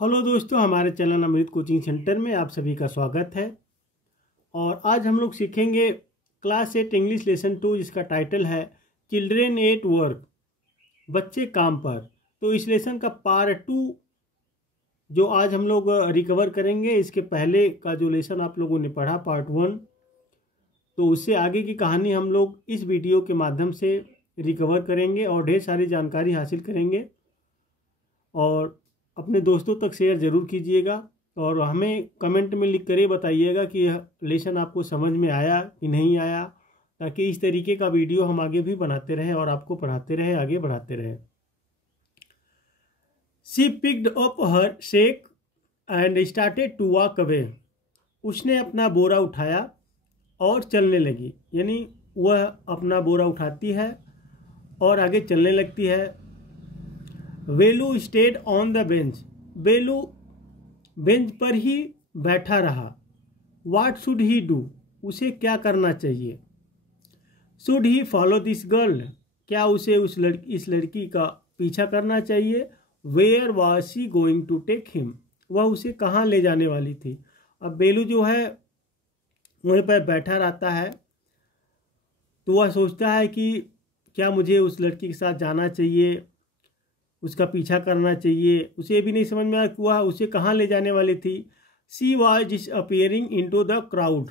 Hello दोस्तों, हमारे channel अमृत coaching centre में आप सभी का स्वागत है। और आज हम लोग सीखेंगे क्लास 8 इंग्लिश लेसन 2, जिसका टाइटल है चिल्ड्रेन एट वर्क, बच्चे काम पर। तो इस लेसन का पार्ट 2 जो आज हम लोग रिकवर करेंगे। इसके पहले का जो लेसन आप लोगों ने पढ़ा पार्ट 1, तो उससे आगे की कहानी हम लोग इस वीडियो के माध्यम से रिकवर करेंगे और ढेर सारी जानकारी हासिल करेंगे। और अपने दोस्तों तक शेयर ज़रूर कीजिएगा और हमें कमेंट में लिख कर ये बताइएगा कि यह लेसन आपको समझ में आया कि नहीं आया, ताकि इस तरीके का वीडियो हम आगे भी बनाते रहें और आपको पढ़ाते रहें, आगे बढ़ाते रहें। She picked up her sack and started to walk away. उसने अपना बोरा उठाया और चलने लगी, यानी वह अपना बोरा उठाती है और आगे चलने लगती है। Velu stayed on the bench. Velu bench पर ही बैठा रहा। What should he do. उसे क्या करना चाहिए। Should he follow this girl. क्या उसे इस लड़की का पीछा करना चाहिए। Where was she going to take him. वह उसे कहाँ ले जाने वाली थी। अब वेलू जो है वहीं पर बैठा रहता है, तो वह सोचता है कि क्या मुझे उस लड़की के साथ जाना चाहिए, उसका पीछा करना चाहिए। उसे भी नहीं समझ में आया कि वह उसे कहाँ ले जाने वाली थी। She was disappearing into the crowd.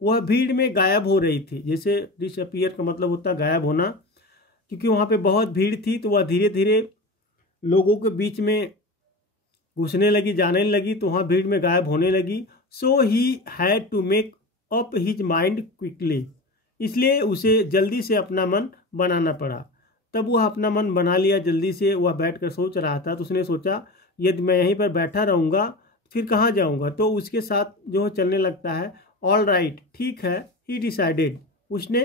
वह भीड़ में गायब हो रही थी। जैसे डिसअपियर का मतलब होता है गायब होना, क्योंकि वहाँ पे बहुत भीड़ थी, तो वह धीरे धीरे लोगों के बीच में घुसने लगी, जाने लगी, तो वहाँ भीड़ में गायब होने लगी। So he had to make up his mind quickly. इसलिए उसे जल्दी से अपना मन बनाना पड़ा। तब वह अपना मन बना लिया जल्दी से। वह बैठकर सोच रहा था, तो उसने सोचा यदि मैं यहीं पर बैठा रहूँगा फिर कहाँ जाऊँगा, तो उसके साथ जो चलने लगता है। ऑल राइट, ठीक है। ही डिसाइडेड, उसने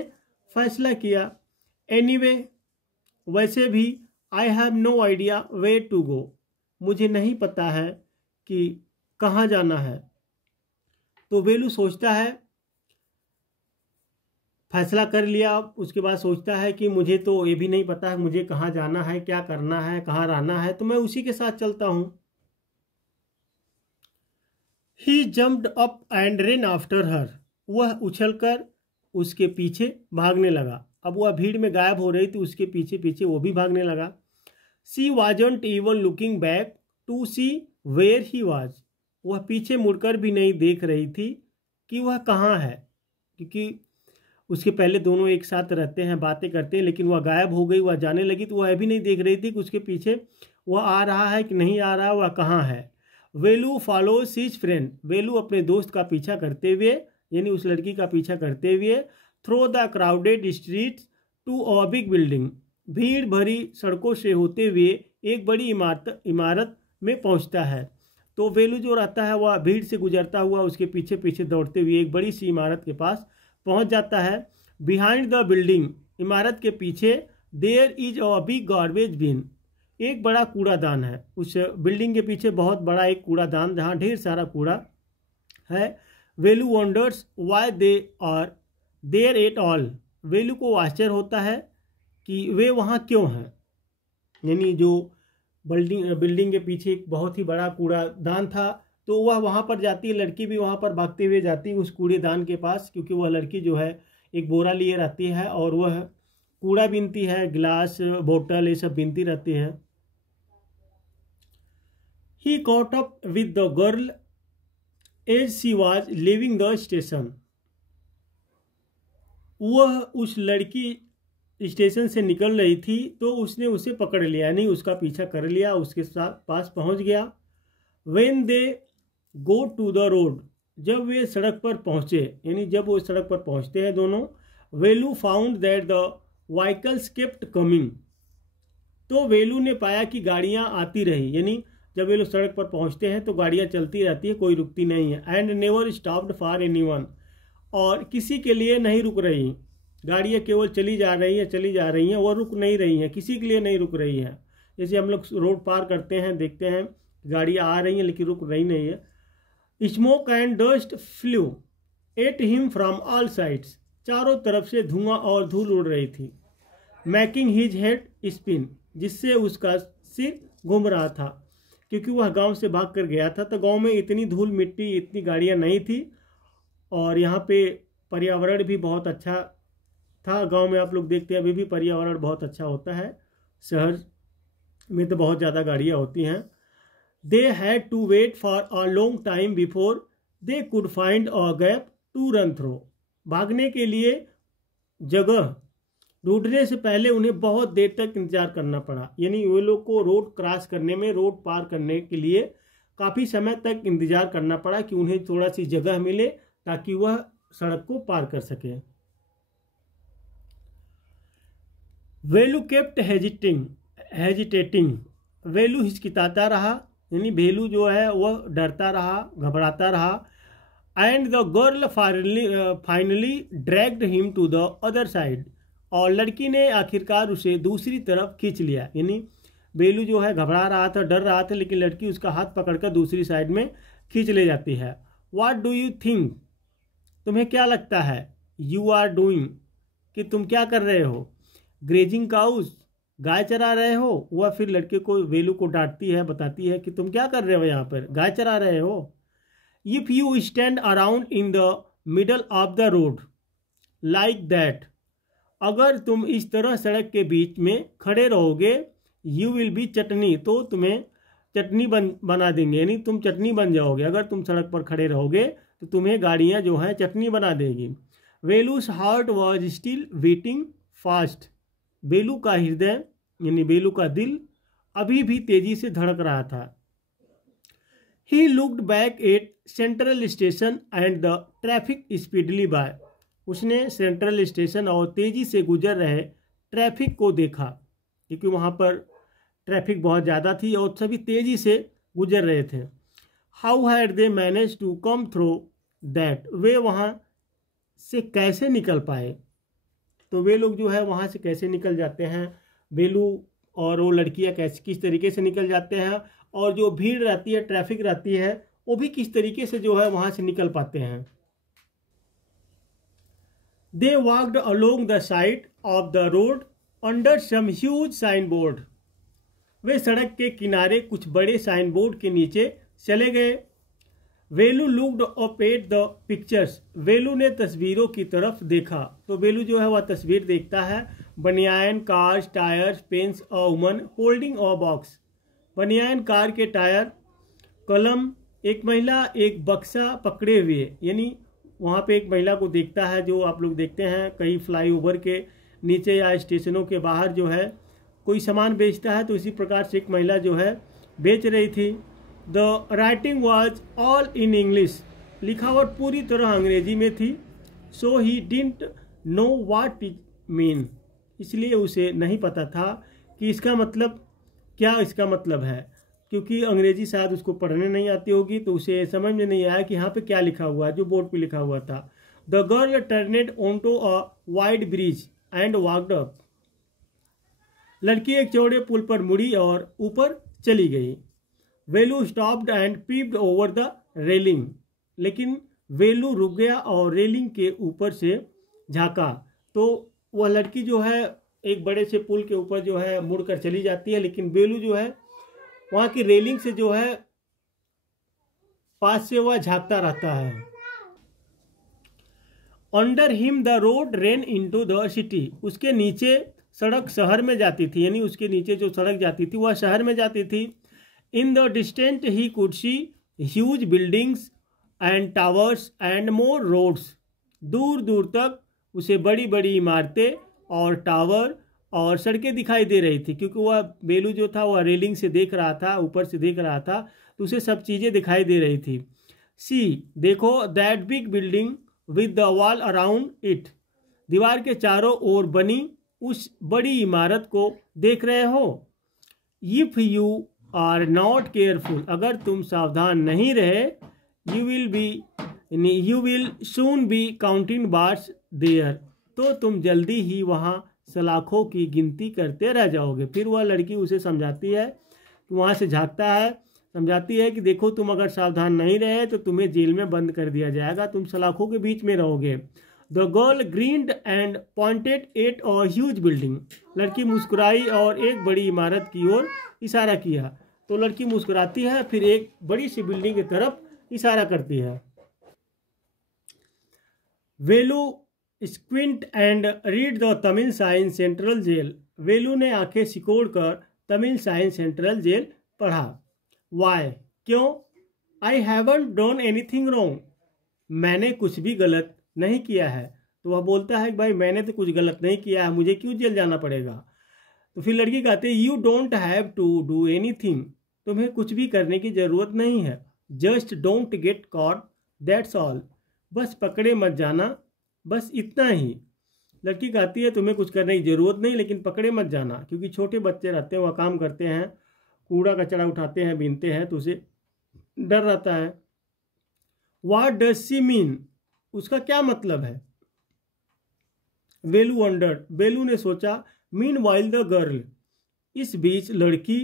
फैसला किया। एनीवे, वैसे भी I have no idea where to go. मुझे नहीं पता है कि कहाँ जाना है। तो वेलू सोचता है, फैसला कर लिया। उसके बाद सोचता है कि मुझे तो ये भी नहीं पता है मुझे कहाँ जाना है, क्या करना है, कहाँ रहना है, तो मैं उसी के साथ चलता हूँ। He jumped up and ran after her. वह उछलकर उसके पीछे भागने लगा। अब वह भीड़ में गायब हो रही थी, उसके पीछे पीछे वो भी भागने लगा। She wasn't even looking back to see where he was. वह पीछे मुड़कर भी नहीं देख रही थी कि वह कहाँ है, क्योंकि उसके पहले दोनों एक साथ रहते हैं, बातें करते हैं, लेकिन वह गायब हो गई, वह जाने लगी, तो वह भी नहीं देख रही थी कि उसके पीछे वह आ रहा है कि नहीं आ रहा, वह कहाँ है। वेलू फॉलो सीज फ्रेंड। वेलू अपने दोस्त का पीछा करते हुए, यानी उस लड़की का पीछा करते हुए, through the crowded streets to a big building. भीड़ भरी सड़कों से होते हुए एक बड़ी इमारत में पहुंचता है। तो वेलू जो रहता है वह भीड़ से गुजरता हुआ उसके पीछे पीछे दौड़ते हुए एक बड़ी सी इमारत के पास पहुंच जाता है। बिहाइंड द बिल्डिंग, इमारत के पीछे, there is a big garbage bin. एक बड़ा कूड़ादान है। उस बिल्डिंग के पीछे बहुत बड़ा एक कूड़ादान, जहाँ ढेर सारा कूड़ा है। Velu wonders why they are there at all. Velu को आश्चर्य होता है कि वे वहाँ क्यों हैं। यानी जो बिल्डिंग के पीछे एक बहुत ही बड़ा कूड़ादान था, तो वह वहाँ पर जाती है। लड़की भी वहाँ पर भागते हुए जाती है उस कूड़ेदान के पास, क्योंकि वह लड़की जो है एक बोरा लिए रहती है और वह कूड़ा बीनती है, गिलास, बोतल, ये सब बीनती रहती है। He caught up with the girl as she was leaving the station. वह उस लड़की स्टेशन से निकल रही थी, तो उसने उसे पकड़ लिया, यानी उसका पीछा कर लिया, उसके साथ पास पहुंच गया। When they go to the road, जब वे सड़क पर पहुंचे, यानी जब वो सड़क पर पहुंचते हैं दोनों, Velu found that the vehicles kept coming. तो वेलू ने पाया कि गाड़ियां आती रही, यानी जब वे लोग सड़क पर पहुंचते हैं तो गाड़ियां चलती रहती है, कोई रुकती नहीं है। And never stopped for anyone, और किसी के लिए नहीं रुक रही। गाड़ियाँ केवल चली जा रही हैं, वो रुक नहीं रही हैं, किसी के लिए नहीं रुक रही हैं। जैसे हम लोग रोड पार करते हैं, देखते हैं गाड़ियाँ आ रही हैं लेकिन रुक रही नहीं है। Smoke and dust flu at him from all sides. चारों तरफ से धुआं और धूल उड़ रही थी। मैकिंग हिज हेड स्पिन, जिससे उसका सिर घूम रहा था। क्योंकि वह गांव से भाग कर गया था। तो गांव में इतनी धूल मिट्टी, इतनी गाड़ियां नहीं थी और यहाँ पे पर्यावरण भी बहुत अच्छा था। गांव में आप लोग देखते हैं अभी भी पर्यावरण बहुत अच्छा होता है, शहर में तो बहुत ज़्यादा गाड़ियाँ होती हैं। They had to wait for a long time before they could find a gap to run through. भागने के लिए जगह ढूंढने से पहले उन्हें बहुत देर तक इंतजार करना पड़ा, यानी वे लोग को रोड क्रॉस करने में, रोड पार करने के लिए काफ़ी समय तक इंतजार करना पड़ा कि उन्हें थोड़ा सी जगह मिले ताकि वह सड़क को पार कर सके। वेलू केप्ट हेजिटेटिंग, वेलू हिचकिचाता रहा, यानी भेलू जो है वह डरता रहा, घबराता रहा। And the girl finally dragged him to the other side, और लड़की ने आखिरकार उसे दूसरी तरफ खींच लिया। यानी बेलू जो है घबरा रहा था, डर रहा था, लेकिन लड़की उसका हाथ पकड़कर दूसरी साइड में खींच ले जाती है। व्हाट डू यू थिंक, तुम्हें क्या लगता है, यू आर डूइंग, कि तुम क्या कर रहे हो, ग्रेजिंग काउस, गाय चरा रहे हो। वह फिर लड़के को, वेलू को डांटती है, बताती है कि तुम क्या कर रहे हो, यहाँ पर गाय चरा रहे हो। If you stand around in the middle of the road like that, अगर तुम इस तरह सड़क के बीच में खड़े रहोगे, यू विल बी चटनी, तो तुम्हें चटनी बना देंगे, यानी तुम चटनी बन जाओगे। अगर तुम सड़क पर खड़े रहोगे तो तुम्हें गाड़ियां जो हैं चटनी बना देगी। Velu's heart was still beating fast, Velu का हृदय यानी बेलू का दिल अभी भी तेजी से धड़क रहा था। He looked back at central station and the traffic speedily by, उसने सेंट्रल स्टेशन और तेजी से गुजर रहे ट्रैफिक को देखा, क्योंकि वहाँ पर ट्रैफिक बहुत ज़्यादा थी और सभी तेजी से गुजर रहे थे। How had they manage to come through that, वे वहाँ से कैसे निकल पाए। तो वे लोग जो है वहाँ से कैसे निकल जाते हैं, बेलू और वो लड़कियाँ कैसे किस तरीके से निकल जाते हैं, और जो भीड़ रहती है, ट्रैफिक रहती है, वो भी किस तरीके से जो है वहाँ से निकल पाते हैं। They walked along the side of the road under some huge signboard. वे सड़क के किनारे कुछ बड़े साइन बोर्ड के नीचे चले गए। Velu looked up at the pictures, Velu ने तस्वीरों की तरफ देखा। तो वेलू जो है वह तस्वीर देखता है। बनियान, cars, tyres, pens, a woman holding a box, बनियान कार के टायर, कलम, एक महिला एक बक्सा पकड़े हुए, यानी वहाँ पे एक महिला को देखता है, जो आप लोग देखते हैं कई फ्लाईओवर के नीचे या स्टेशनों के बाहर जो है कोई सामान बेचता है, तो इसी प्रकार से एक महिला जो है बेच रही थी। The writing was all in English, लिखावट पूरी तरह अंग्रेजी में थी। So he didn't know what it mean, इसलिए उसे नहीं पता था कि इसका मतलब क्या, इसका मतलब है, क्योंकि अंग्रेजी शायद उसको पढ़ने नहीं आती होगी, तो उसे समझ में नहीं आया कि यहाँ पे क्या लिखा हुआ है, जो बोर्ड पे लिखा हुआ था। The girl turned onto a wide bridge and walked up, लड़की एक चौड़े पुल पर मुड़ी और ऊपर चली गई। Velu stopped and peeped over the railing, लेकिन वेलू रुक गया और रेलिंग के ऊपर से झांका। तो वह लड़की जो है एक बड़े से पुल के ऊपर जो है मुड़कर चली जाती है, लेकिन वेलू जो है वहाँ की रेलिंग से जो है पास से वह झांकता रहता है। Under him the road rain into the city, उसके नीचे सड़क शहर में जाती थी, यानी उसके नीचे जो सड़क जाती थी वह शहर में जाती थी। In the distant he could see huge buildings and towers and more roads, दूर दूर तक उसे बड़ी बड़ी इमारतें और टावर और सड़कें दिखाई दे रही थी, क्योंकि वह बेलू जो था वह रेलिंग से देख रहा था, ऊपर से देख रहा था, तो उसे सब चीज़ें दिखाई दे रही थी। सी, देखो, that big building with the wall around it, दीवार के चारों ओर बनी उस बड़ी इमारत को देख रहे हो। If you are not careful, अगर तुम सावधान नहीं रहे, you will soon be counting bars there, तो तुम जल्दी ही वहाँ सलाखों की गिनती करते रह जाओगे। फिर वह लड़की उसे समझाती है, वहाँ से झांकता है, समझाती है कि देखो तुम अगर सावधान नहीं रहे तो तुम्हें जेल में बंद कर दिया जाएगा, तुम सलाखों के बीच में रहोगे। The girl grinned and pointed at a huge building, लड़की मुस्कुराई और एक बड़ी इमारत की ओर इशारा किया। तो लड़की मुस्कुराती है, फिर एक बड़ी सी बिल्डिंग की तरफ इशारा करती है। Velu squint and read the Tamil science central jail. Velu ने आंखें सिकोड़ कर तमिल साइंस सेंट्रल जेल पढ़ा। वाई, क्यों? I haven't done anything wrong, मैंने कुछ भी गलत नहीं किया है। तो वह बोलता है कि भाई मैंने तो कुछ गलत नहीं किया है, मुझे क्यों जेल जाना पड़ेगा? तो फिर लड़की कहती है you don't have to do anything, तुम्हें कुछ भी करने की ज़रूरत नहीं है। Just don't get caught, that's all, बस पकड़े मत जाना, बस इतना ही। लड़की कहती है तुम्हें कुछ करने की ज़रूरत नहीं, लेकिन पकड़े मत जाना, क्योंकि छोटे बच्चे रहते हैं, वह काम करते हैं, कूड़ा कचरा उठाते हैं, बीनते हैं, तो उसे डर रहता है। व्हाट डज शी मीन, उसका क्या मतलब है? वेलू वंडर्ड, वेलू ने सोचा। मीन वाइल द गर्ल, इस बीच लड़की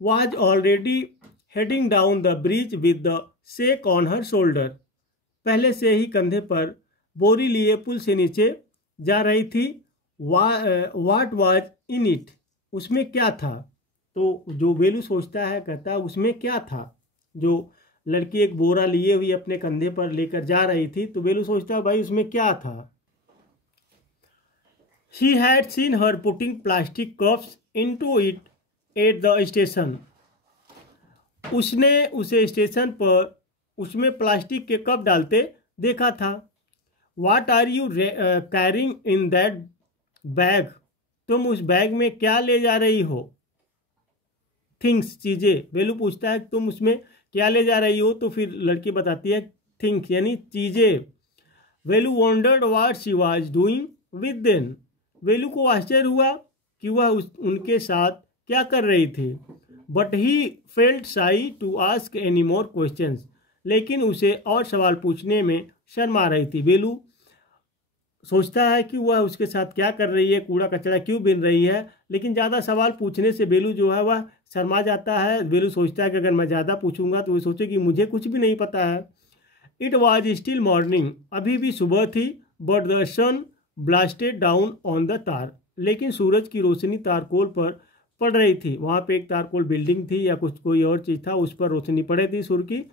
was already heading down the bridge with the shake on her shoulder, पहले से ही कंधे पर बोरी लिए पुल से नीचे जा रही थी। वाट वाज इन इट, उसमें क्या था? तो जो वेलू सोचता है, कहता है उसमें क्या था? जो लड़की एक बोरा लिए हुई अपने कंधे पर लेकर जा रही थी, तो वेलू सोचता है भाई उसमें क्या था? She had seen her putting plastic cups into it at the station. उसने उसे स्टेशन पर उसमें प्लास्टिक के कप डालते देखा था। What are you carrying in that bag? तुम उस बैग में क्या ले जा रही हो? Things, चीजें। वेलू पूछता है तुम उसमें क्या ले जा रही हो? तो फिर लड़की बताती है थिंग्स यानी चीजें। Velu wondered what she was doing with them, Velu को आश्चर्य हुआ कि वह उनके साथ क्या कर रही थी। But he felt shy to ask any more questions, लेकिन उसे और सवाल पूछने में शर्म आ रही थी। वेलू सोचता है कि वह उसके साथ क्या कर रही है, कूड़ा कचरा क्यों बीन रही है, लेकिन ज़्यादा सवाल पूछने से वेलू जो है वह शर्मा जाता है। वेलू सोचता है कि अगर मैं ज़्यादा पूछूंगा तो वो सोचे कि मुझे कुछ भी नहीं पता है। इट वॉज स्टिल मॉर्निंग, अभी भी सुबह थी। But the sun blasted down on the tar, लेकिन सूरज की रोशनी तारकोल पर पड़ रही थी। वहाँ पे एक तारकोल बिल्डिंग थी या कुछ कोई और चीज़ था, उस पर रोशनी पड़ रही थी सूर्य की,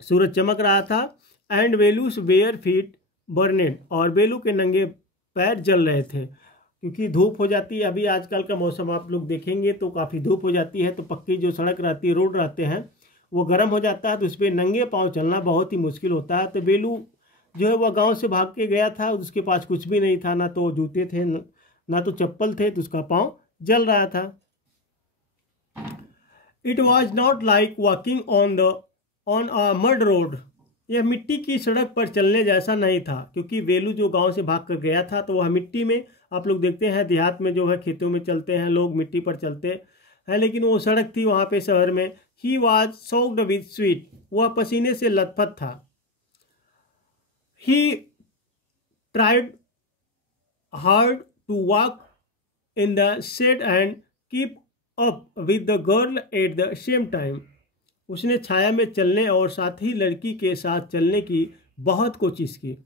सूरज चमक रहा था। एंड वेलूस वेयर फीट बर्नेड, और वेलू के नंगे पैर जल रहे थे, क्योंकि धूप हो जाती है। अभी आजकल का मौसम आप लोग देखेंगे तो काफ़ी धूप हो जाती है, तो पक्की जो सड़क रहती है, रोड रहते हैं, वो गर्म हो जाता है, तो उस पर नंगे पाँव चलना बहुत ही मुश्किल होता है। तो वेलू जो है वह गांव से भाग के गया था, उसके पास कुछ भी नहीं था, ना तो जूते थे ना तो चप्पल थे, तो उसका पाँव जल रहा था। It was not like walking on a mud road, यह मिट्टी की सड़क पर चलने जैसा नहीं था, क्योंकि वेलू जो गांव से भाग कर गया था तो वह मिट्टी में, आप लोग देखते हैं देहात में जो है खेतों में चलते हैं लोग, मिट्टी पर चलते हैं, लेकिन वो सड़क थी वहाँ पे शहर में। He was soaked with sweat, वह पसीने से लथपथ था। He tried hard to walk in the shade and keep up with the girl at the same time. उसने छाया में चलने और साथ ही लड़की के साथ चलने की बहुत कोशिश की।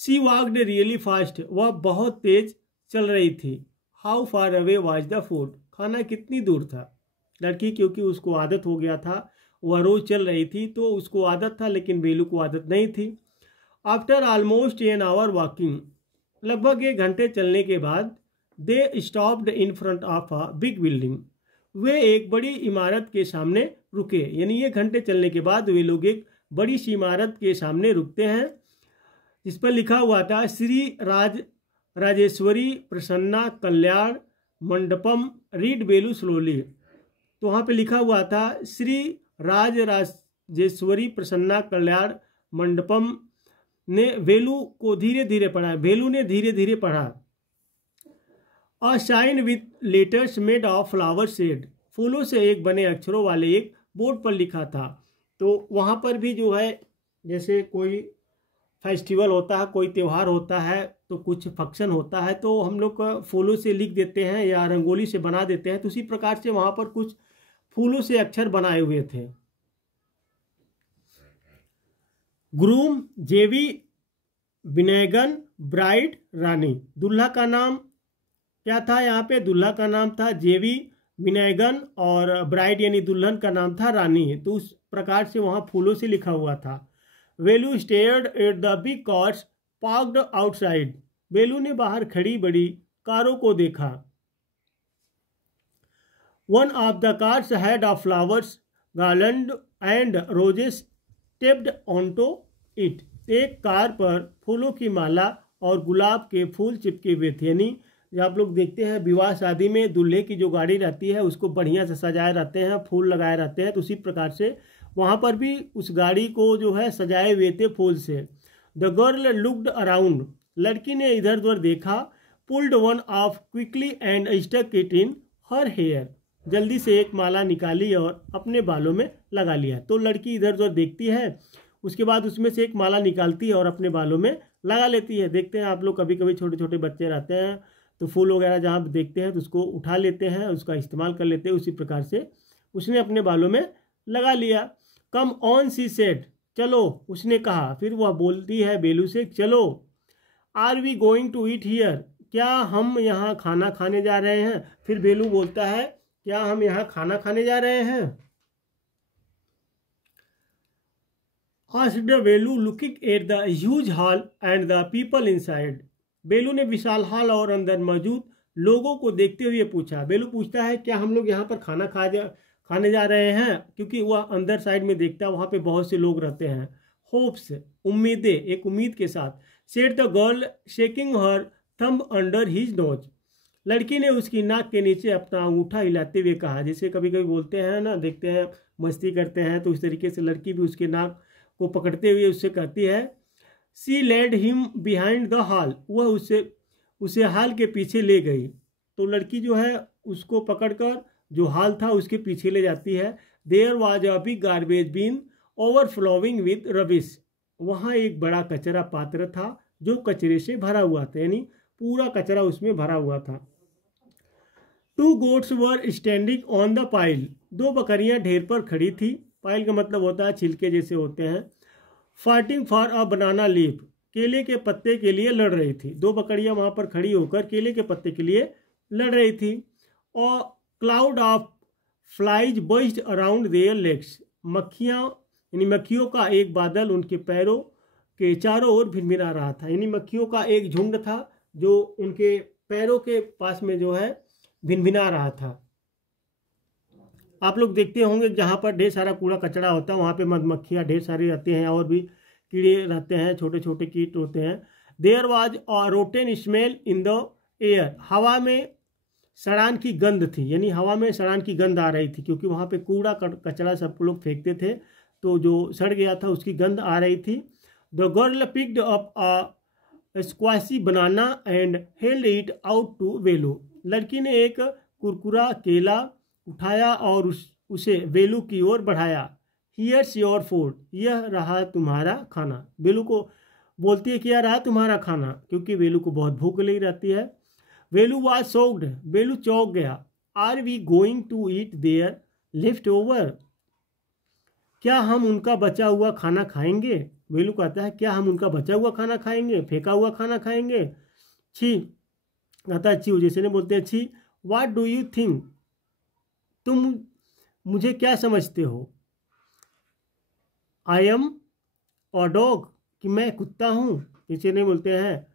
She walked really fast, वह बहुत तेज चल रही थी। How far away was the food? खाना कितनी दूर था? लड़की क्योंकि उसको आदत हो गया था, वह रोज चल रही थी तो उसको आदत था, लेकिन वेलू को आदत नहीं थी। After almost an hour walking, लगभग 1 घंटे चलने के बाद, they stopped in front of a big building, वे एक बड़ी इमारत के सामने रुके। यानी 1 घंटे चलने के बाद वे लोग एक बड़ी सी इमारत के सामने रुकते हैं, जिस पर लिखा हुआ था श्री राजेश्वरी प्रसन्ना कल्याण मंडपम, रीड वेलू स्लोली। तो वहाँ पे लिखा हुआ था श्री राजेश्वरी प्रसन्ना कल्याण मंडपम ने वेलू को धीरे धीरे पढ़ा, वेलू ने धीरे धीरे पढ़ा। A sign with letters made of flower shed, फूलों से एक बने अक्षरों वाले एक बोर्ड पर लिखा था। तो वहाँ पर भी जो है, जैसे कोई फेस्टिवल होता है, कोई त्यौहार होता है, तो कुछ फंक्शन होता है, तो हम लोग फूलों से लिख देते हैं या रंगोली से बना देते हैं, तो उसी प्रकार से वहाँ पर कुछ फूलों से अक्षर बनाए हुए थे। ग्रूम जेवी विनयगन, ब्राइड रानी, दूल्हा का नाम क्या था? यहाँ पे दूल्हा का नाम था जेवी विनयगन और ब्राइड यानी दुल्हन का नाम था रानी, तो उस प्रकार से वहाँ फूलों से लिखा हुआ था। Velu stared at the big cars parked outside. Velu ने बाहर खड़ी बड़ी कारों को देखा। One of the cars had of flowers garland and roses taped onto it. एक कार पर फूलों की माला और गुलाब के फूल चिपके हुए थे। यानी जब आप लोग देखते हैं विवाह शादी में दूल्हे की जो गाड़ी रहती है उसको बढ़िया से सजाए रहते हैं, फूल लगाए रहते हैं, तो उसी प्रकार से वहाँ पर भी उस गाड़ी को जो है सजाए हुए थे फूल से। The girl looked around. लड़की ने इधर उधर देखा। Pulled one off quickly and stuck it in her hair. जल्दी से एक माला निकाली और अपने बालों में लगा लिया। तो लड़की इधर उधर देखती है, उसके बाद उसमें से एक माला निकालती है और अपने बालों में लगा लेती है। देखते हैं आप लोग, कभी कभी छोटे छोटे बच्चे रहते हैं तो फूल वगैरह जहाँ देखते हैं तो उसको उठा लेते हैं, उसका इस्तेमाल कर लेते हैं। उसी प्रकार से उसने अपने बालों में लगा लिया। Come on she said. चलो, उसने कहा। फिर वह बोलती है बेलू से, चलो। Are we going to eat here. क्या हम यहाँ खाना खाने जा रहे हैं? फिर बेलू बोलता है, क्या हम यहाँ खाना खाने जा रहे हैं? Asked Velu looking at the huge hall and the people inside. बेलू ने विशाल हॉल और अंदर मौजूद लोगों को देखते हुए पूछा। बेलू पूछता है, क्या हम लोग यहाँ पर खाना खाने जा रहे हैं? क्योंकि वह अंदर साइड में देखता है, वहाँ पे बहुत से लोग रहते हैं। होप्स, उम्मीदें, एक उम्मीद के साथ। Said the girl shaking her thumb under his nose. लड़की ने उसकी नाक के नीचे अपना अंगूठा हिलाते हुए कहा। जैसे कभी कभी बोलते हैं ना, देखते हैं मस्ती करते हैं, तो इस तरीके से लड़की भी उसके नाक को पकड़ते हुए उससे कहती है। She led him behind the hall. वह उसे हॉल के पीछे ले गई। तो लड़की जो है उसको पकड़कर जो हॉल था उसके पीछे ले जाती है। There was a big garbage bin overflowing with rubbish. वहाँ एक बड़ा कचरा पात्र था जो कचरे से भरा हुआ था, यानी पूरा कचरा उसमें भरा हुआ था। To goats were standing on the pile. दो बकरियां ढेर पर खड़ी थी। पाइल का मतलब होता है छिलके जैसे होते हैं। Fighting for a banana leaf. केले के पत्ते के लिए लड़ रही थी। दो बकरियां वहां पर खड़ी होकर केले के पत्ते के लिए लड़ रही थी। और cloud of flies buzzed around their legs. मक्खियां यानी मक्खियों का एक बादल उनके पैरों के चारों ओर भिनभिना रहा था। यानी मक्खियों का एक झुंड था जो उनके पैरों के पास में जो है भिनभिना रहा था। आप लोग देखते होंगे जहाँ पर ढेर सारा कूड़ा कचरा होता है वहाँ पे मधुमक्खियाँ ढेर सारी रहती हैं और भी कीड़े रहते हैं, छोटे छोटे कीट होते हैं। There was a rotten smell in the air. हवा में सड़ान की गंध थी, यानी हवा में सड़ान की गंध आ रही थी, क्योंकि वहाँ पे कूड़ा कचरा सब लोग फेंकते थे, तो जो सड़ गया था उसकी गंध आ रही थी। The girl picked up a squashy banana and held it out to Velu. लड़की ने एक कुरकुरा केला उठाया और उसे वेलू की ओर बढ़ाया। Here's your food. यह रहा तुम्हारा खाना। वेलू को बोलती है कि यह रहा तुम्हारा खाना, क्योंकि वेलू को बहुत भूख लगी रहती है। वेलू वाज शॉक्ड। वेलू चौंक गया। Are we going to eat their leftover. क्या हम उनका बचा हुआ खाना खाएंगे? वेलू कहता है, क्या हम उनका बचा हुआ खाना खाएंगे, फेंका हुआ खाना खाएंगे? छी, कहता है छी, जैसे नहीं बोलते हैं छी। What do you think. तुम मुझे क्या समझते हो? आई एम अ डॉग, कि मैं कुत्ता हूँ। जैसे नहीं बोलते हैं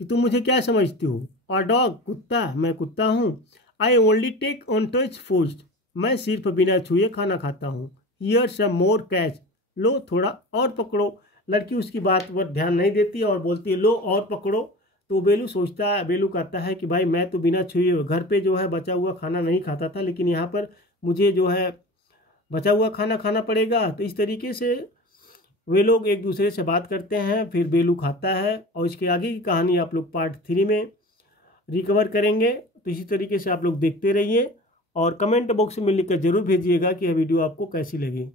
कि तुम मुझे क्या समझती हो? अ डॉग, कुत्ता, मैं कुत्ता हूँ। I only take untouched food. मैं सिर्फ बिना छुए खाना खाता हूँ। Here some more catch. लो थोड़ा और पकड़ो। लड़की उसकी बात पर ध्यान नहीं देती और बोलती है लो और पकड़ो। तो बेलू सोचता है, बेलू कहता है कि भाई मैं तो बिना छुए घर पे जो है बचा हुआ खाना नहीं खाता था, लेकिन यहाँ पर मुझे जो है बचा हुआ खाना खाना पड़ेगा। तो इस तरीके से वे लोग एक दूसरे से बात करते हैं, फिर बेलू खाता है और इसके आगे की कहानी आप लोग पार्ट 3 में रिकवर करेंगे। तो इसी तरीके से आप लोग देखते रहिए और कमेंट बॉक्स में लिखकर जरूर भेजिएगा कि यह वीडियो आपको कैसी लगी।